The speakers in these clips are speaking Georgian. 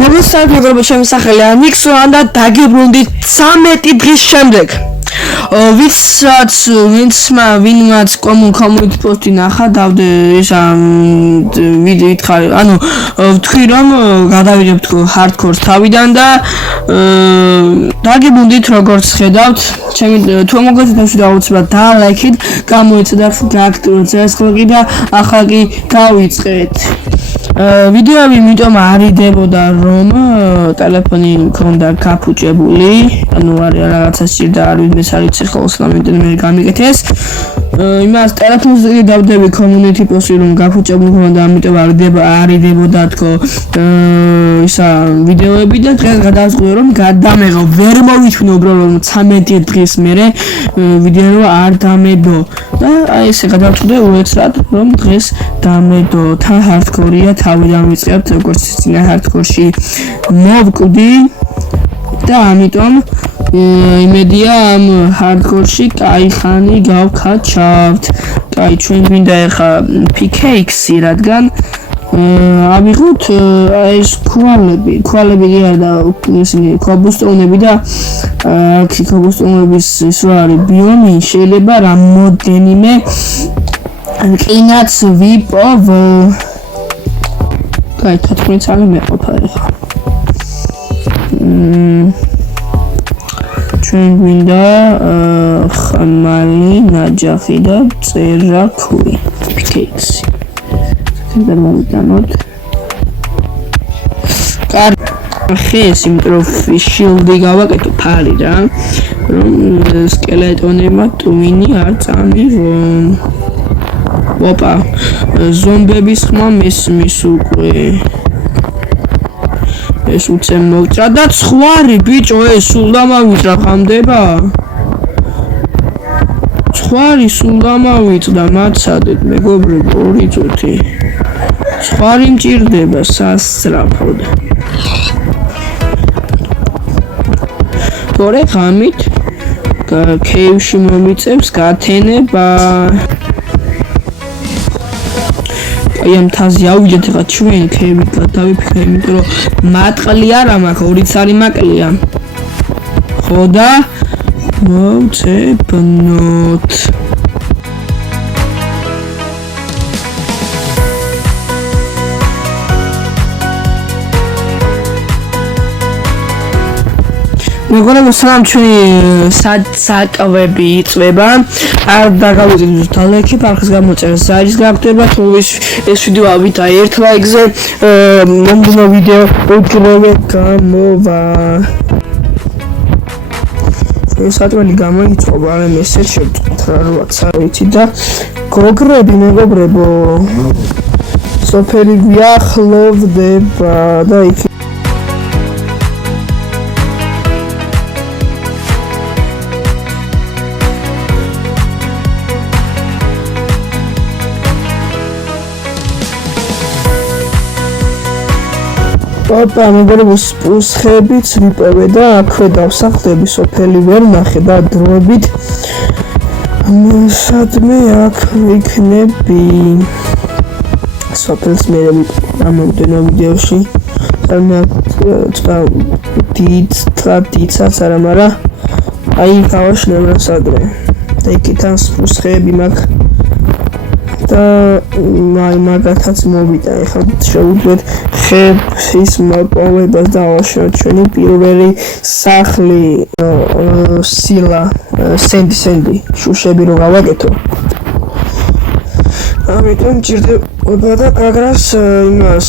მოგესალმებით შემოსახელია ნიქსონი და დაგიბრუნდით 13 დღის შემდეგ. ვინმაც კომუნიკი პოსტი ნახა დავდე ისა ვიდეო ითხარი ანუ ვთქვი რომ გადავიდებთ ჰარდკორს თავიდან და დაგიბრუნდით როგორც ხედავთ ჩემი თუ მოგეცეთ აუცილებლად დალაიქით გამოიცადეთ გააქტიურეთ ზესხლი და ახლა კი დავიწყეთ ვიდეოები იმიტომ არიდებოდა რომ ტელეფონი მქონდა გაფუჭებული ანუ რაღაცა სჭირდა არ ვიცი არიცი ხოლოს ლამენტენ მე გამიგეთეს იმას ტელეფონზე დავდები community post-ი რომ გაფუჭებული მქონდა ამიტომ არიდებოდა თქო ისა ვიდეოები და დღეს გადავწყვიტე რომ გადამეღო ვერ მოვიჩვენო უბრალოდ 13 დღის მერე ვიდეო არ დამედო და აი ესე გადავწყვიტე უეცრად რომ დღეს დამედო თან ჰარდკორია თავიდან ვიწყებთ როგორც წინა ჰარდკორში მოვკვდი და ამიტომ იმედია ამ ჰარდკორში კაი ხანი გავქაჩავთ. კაი ჩვენ გვინდა ახლა PKX-ი რადგან ავიღოთ ეს ქვალები კი არა ისინი ქობუსტონები და ქობუსტონების ის რა არის ბიომი შეიძლება რამოდენიმე კინაც ვიპოვო. კაი 14 წელი მეყოფა ახლა. ჩვენ გვინდა ხმალი, ნაჯახი და წერაქვი. PKX-ი. და მომიტანოთ. ხეს იმიტომ შილდი გავაკეთო ფარი რა. რომ სკელეტონებმა ტვინი არ წამიღონ. ოპა, ზომბების ხმა მესმის უკვე. ეს უცემ მოვჭრა და ცხვარი ბიჭო ეს სულ დამავიჭრა ხამდება ცხვარი სულ დამავიჭრა მაცადეთ მეგობრებო 2 წუთი ცხვარი მჭირდება სასწრაფოდ თორე ღამით კეივში მომიწევს გათენება აი ამ თაზი ავიდეთ ახლა ჩვენ ქები გადავიფიქრე იმიტომ რომ მატყლი არა მაქვს 2 цаრი მაკლია ხო და მოვწებნოთ მეგობრებო სალამ ჩვენი საკვები იწვება არ დაგავიწყდით დალექი პარხის გამოწერა საჯის გაგდება თუ ეს ვიდეო ავიდა 1 ლაიქზე მომდევნო ვიდეო უკრევე გამოვა საკველი გამოიწყობა არა მესეჯ შევწყვეტ რა რაღაცა ვიცი და გოგრები მეგობრებო სოფელი გვიახლოვდება და იქ ოპა მეგობრებო სპუსხებიც ვიპოვე და აქვე დავსახლდები სოფელი ვერ ნახე და დროებით სადმე აქ ვიქნები სოფელს მე ამოდენო ვიდეოში და დიდაც არა მაგრამ აი გავაშლებ სადმე და იქიდან სპუსხები მაქვს და აი მაგათაც მოვიდა ეხლა შევუძლებთ ხების მოპოვებას და ავაშოთ ჩვენი პირველი სახლი სილა სენდი შუშები რო გავაკეთო ამიტომ ჭირდება და გაგრას იმას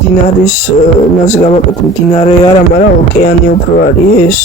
დინარის მას გავაკეთე დინარე არა მაგრამ ოკეანე უფრო არის ეს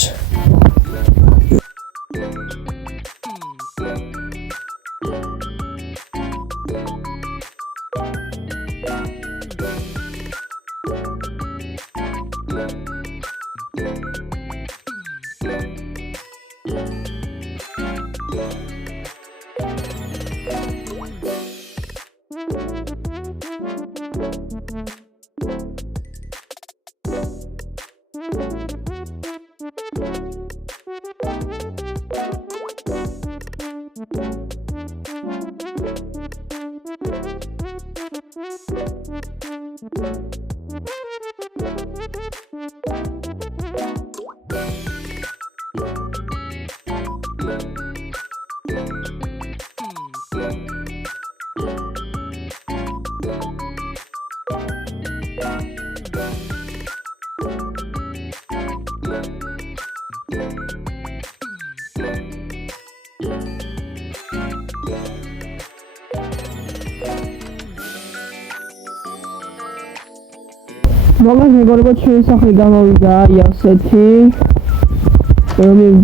მოგას მეგობრებო, ჩვენი სახლი გამოვიდა აი ასეთი.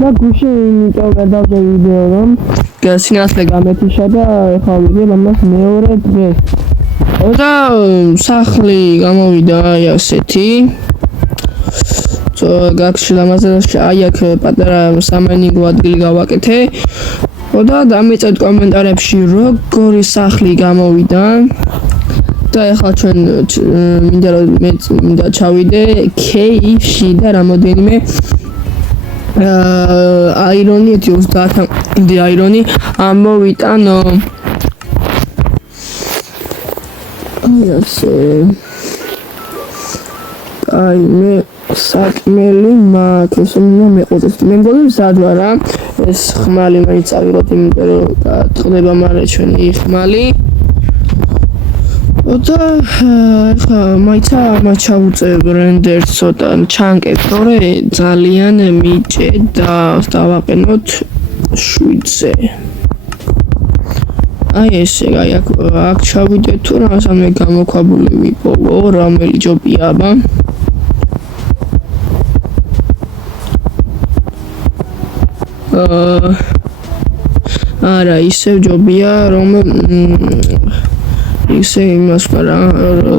და გუშინ იმიტომ ვერ დავდე ვიდეო, რომ სინათლე გამეთიშა და ეხლა ვიგებ ამას მეორე დღეს. და სახლი გამოვიდა აი ასეთი. გაქში ლამაზად აი აქ პატარა სამენიგო ადგილი გავაკეთე. და დამეწეთ კომენტარებში როგორი სახლი გამოვიდა. და ეხლა ჩვენ მინდა ჩავიდე KFC და რამოდენიმე აირონი 30 აირონი ამოვიტანო. აი ასე. აი მე საკმელი მაქვს, უნდა მეყოდეს. მე მგონი მზად ვარ რა. ეს ხმალი მაინც ავიღოთ, იმიტომ რომ ტყდება მალე ჩვენი ხმალი. და ეხლა მაიცა ჩავუწევ რენდერს ცოტა ჩანკებს, თორე ძალიან მიჭედა დავაყენოთ 7-ზე. აი ესე, აი აქ ჩავიდე თუ რამე გამოქვაბული ვიპოვო, რომელი ჯობია აბა. არა, ისევ ჯობია, რომ ისე იმას რა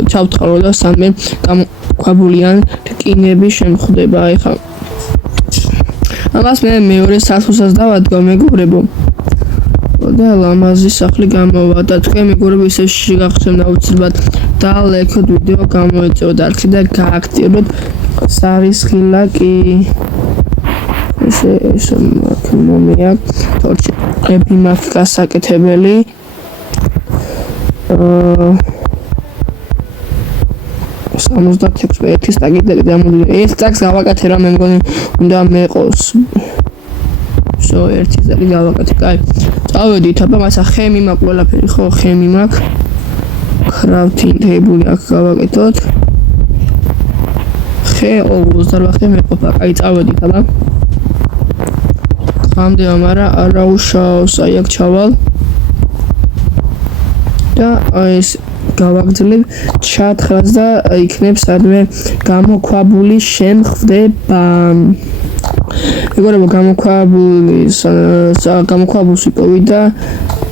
ჩავთხოვრო და სამე გამოქვაბულიან რკინები შემხვდება. ეხლა ამას მე მეორე სახლსაც დავადგა მეგობრებო. და ლამაზი სახლი გამოვა და თქვენ მეგობრებო ისე შეგახსენებთ აუცილებლად დალექოთ ვიდეო გამოეწევოთ არქი და გააქტიუროთ სარის ხილაკი. ესე მომია თორჩები მაქვს გასაკეთებელი. 76 ტაგი და ეს ტაგს გავაკეთე რა მე მგონი უნდა მეყოს. ერთი ტაგი გავაკეთე. კაი. წავედით აბა მასა ხემი მაქვს ყველაფერი ხო ხემი მაქვს. crafting table აქ გავაკეთოთ. ხე 28 მეყოფა. კაი წავედით აბა. ხამდე ამარა არა უშაოს აი აქ ჩავალ. და ეს გავაგრძელებ ჩათხრას და იქნებ სადმე გამოქვაბული შემხვდება. მეგობრებო გამოქვაბულს ვიპოვე და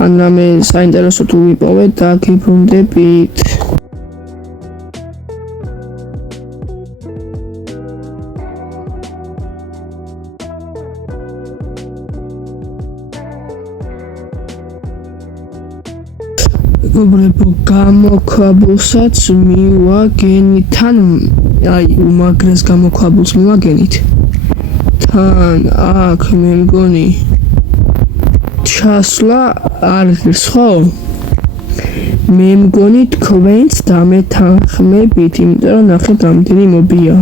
ან რამე საინტერესო თუ ვიპოვე და გიბრუნდებით. მეგობრებო გამოქვაბულსაც მივაგენით თან აი უმაგრეს გამოქვაბულს მივაგენით თან აქ მე მგონი ჩასვლა არ ღირს ხო მე მგონი თქვენს დამეთანხმებით იმიტომ რომ ნახეთ რამდენი მობია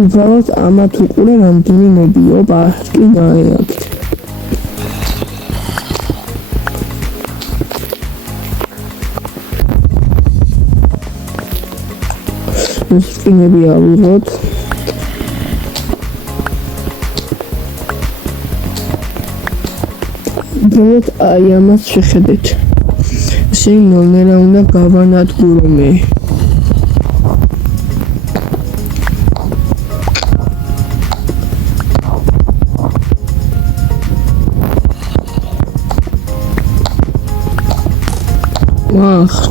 უბრალოდ ამათ უყურე რამდენი მობიობა კი ნაიაკ სკინები ავიღოთ უბრალოდ აი ამას შეხედეთ ესე ნოლნერა უნდა გავანადგურო მე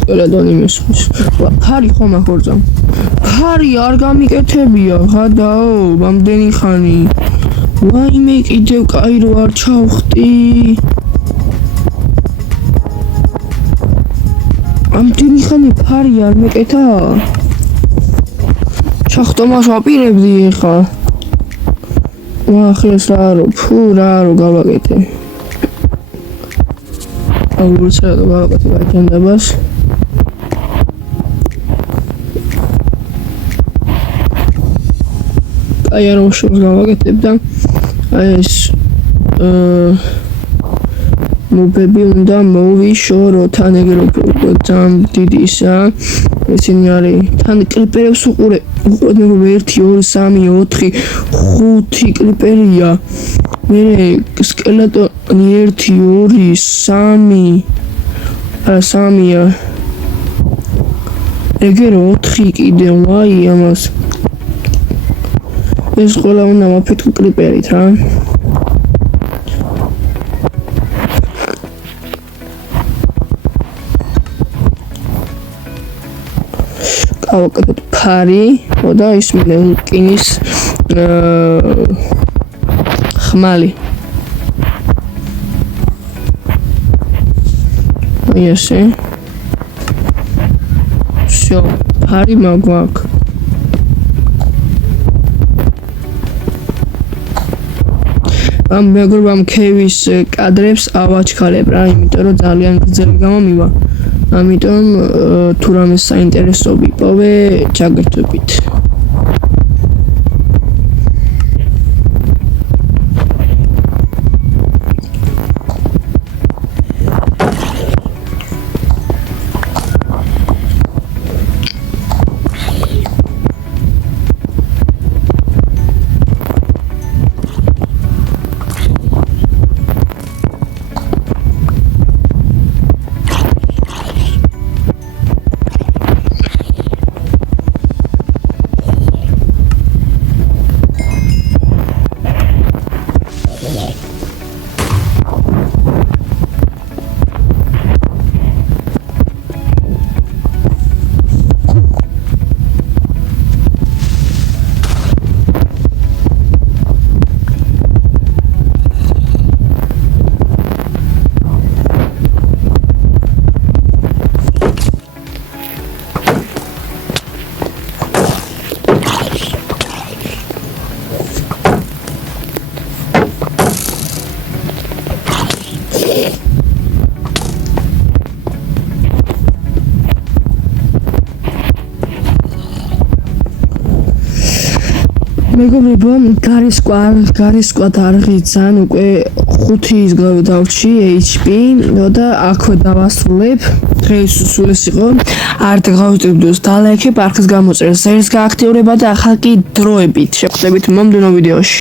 სკელეტონი მისვლის. ქარი ხომ ახორწა. ქარი არ გამიკეთებია, ხადაო, რამდენი ხანი. ვაიმე კიდევ კაი რო არ ჩავხტი. რამდენი ხანი ფარი არ მეკეთა? ჩახტომას ვაპირებდი ეხლა. ახლა რა რო, ფუ რა რო გავაკეთე. აუცილებლად გავაკეთებ აჯანდებას. აი არ უშავს გავაკეთებ და ეს მობები უნდა მოვიშორო თან ეგრე უფრო ძალიან დიდი ისაა ესენი არის თან კლიპერებს უყურე მეგობრებო 1 2 3 4 5 კლიპერია მე სკელეტონი 1 2 3 ეგრე 4 კიდევ აი ამას ეს ყველა უნდა მოფეთქო კლიპერით რა ავაკეთოთ ფარი და ის მილკინის ხმალი აი ესე всё ფარი მაგვაქვს ამ მეგობრებამ ქევის კადრებს ავაჩქარებ რა იმიტომ რომ ძალიან გრძელი გამომივა ამიტომ თუ რამე საინტერესო ვიპოვე ჩაგერთვებით მეგობრებო გარისკვა დარღიცან უკვე 5-ის დავჭი HP და აქვე დავასრულებ დღეს სულ ეს იყო არ დაგავიწყებდოს და ლაიქებ არხის გამოწერას ზერს გააქტიურება და ახალ კი დროებით შევხვდებით მომდევნო ვიდეოში